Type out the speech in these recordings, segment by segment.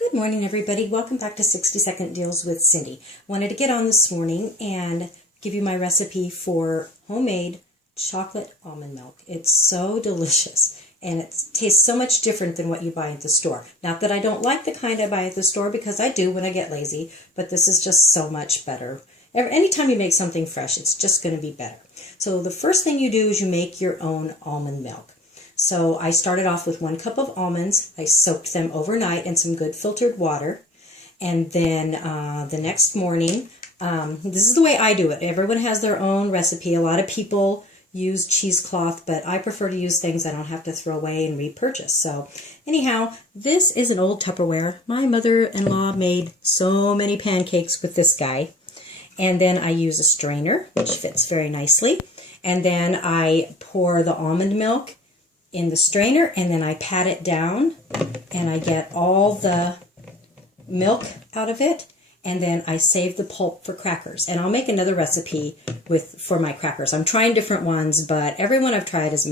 Good morning, everybody. Welcome back to 60-Second Deals with Cindy. Wanted to get on this morning and give you my recipe for homemade chocolate almond milk. It's so delicious and it tastes so much different than what you buy at the store. Not that I don't like the kind I buy at the store, because I do when I get lazy, but this is just so much better. Anytime you make something fresh, it's just going to be better. So the first thing you do is you make your own almond milk. So I started off with 1 cup of almonds. I soaked them overnight in some good filtered water. And then the next morning, this is the way I do it. Everyone has their own recipe. A lot of people use cheesecloth, but I prefer to use things I don't have to throw away and repurchase. So anyhow, this is an old Tupperware. My mother-in-law made so many pancakes with this guy. And then I use a strainer, which fits very nicely. And then I pour the almond milk in the strainer, and then I pat it down and I get all the milk out of it, and then I save the pulp for crackers. And I'll make another recipe for my crackers. I'm trying different ones, but every one I've tried has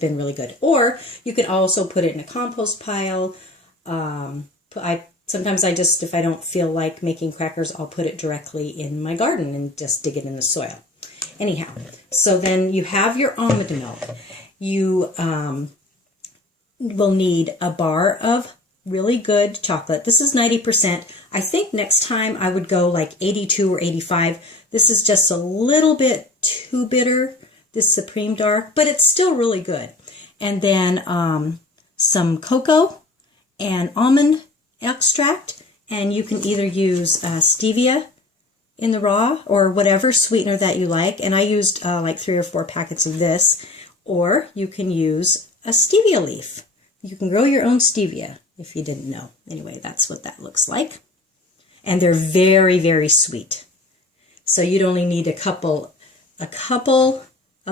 been really good. Or you can also put it in a compost pile. Sometimes if I don't feel like making crackers, I'll put it directly in my garden and just dig it in the soil. Anyhow, so then you have your almond milk. You will need a bar of really good chocolate. This is 90%. I think next time I would go like 82 or 85. This is just a little bit too bitter, this Supreme Dark, but it's still really good. And then some cocoa and almond extract, and you can either use stevia in the raw or whatever sweetener that you like. And I used like 3 or 4 packets of this. Or you can use a stevia leaf. You can grow your own stevia if you didn't know. Anyway, that's what that looks like. And they're very, very sweet. So you'd only need a couple of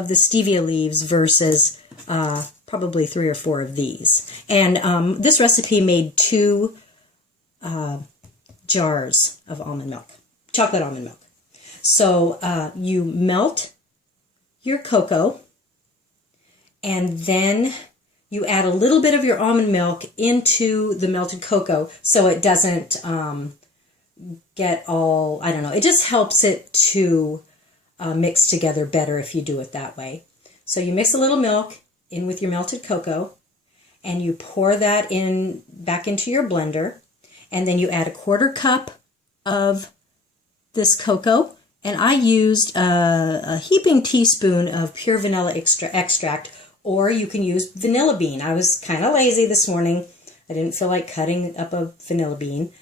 the stevia leaves versus probably 3 or 4 of these. And this recipe made 2 jars of almond milk, chocolate almond milk. So you melt your cocoa, and then you add a little bit of your almond milk into the melted cocoa so it doesn't get all, I don't know, it just helps it to mix together better if you do it that way. So you mix a little milk in with your melted cocoa, and you pour that back into your blender, and then you add a 1/4 cup of this cocoa, and I used a heaping teaspoon of pure vanilla extract. Or you can use vanilla bean. I was kind of lazy this morning. I didn't feel like cutting up a vanilla bean.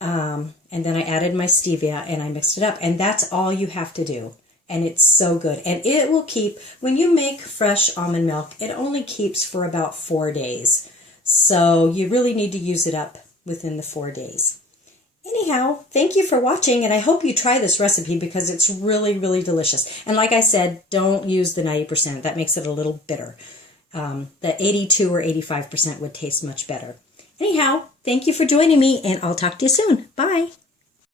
And then I added my stevia and I mixed it up. And that's all you have to do. And it's so good. And it will keep, when you make fresh almond milk, it only keeps for about 4 days. So you really need to use it up within the 4 days. Anyhow, thank you for watching, and I hope you try this recipe because it's really, really delicious. And like I said, don't use the 90%. That makes it a little bitter. The 82 or 85% would taste much better. Anyhow, thank you for joining me, and I'll talk to you soon. Bye.